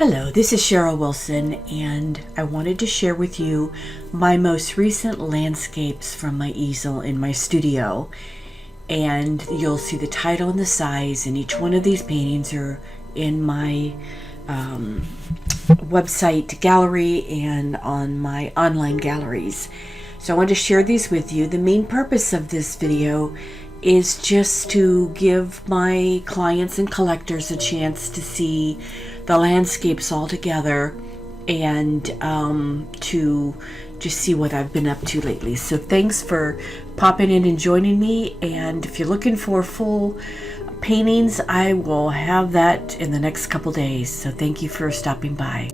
Hello, this is Cheryl Wilson, and I wanted to share with you my most recent landscapes from my easel in my studio. And you'll see the title and the size, and each one of these paintings are in my website gallery and on my online galleries. So I want to share these with you. The main purpose of this video is just to give my clients and collectors a chance to see the landscapes all together and to just see what I've been up to lately. So thanks for popping in and joining me, and if you're looking for full paintings, I will have that in the next couple days. So thank you for stopping by.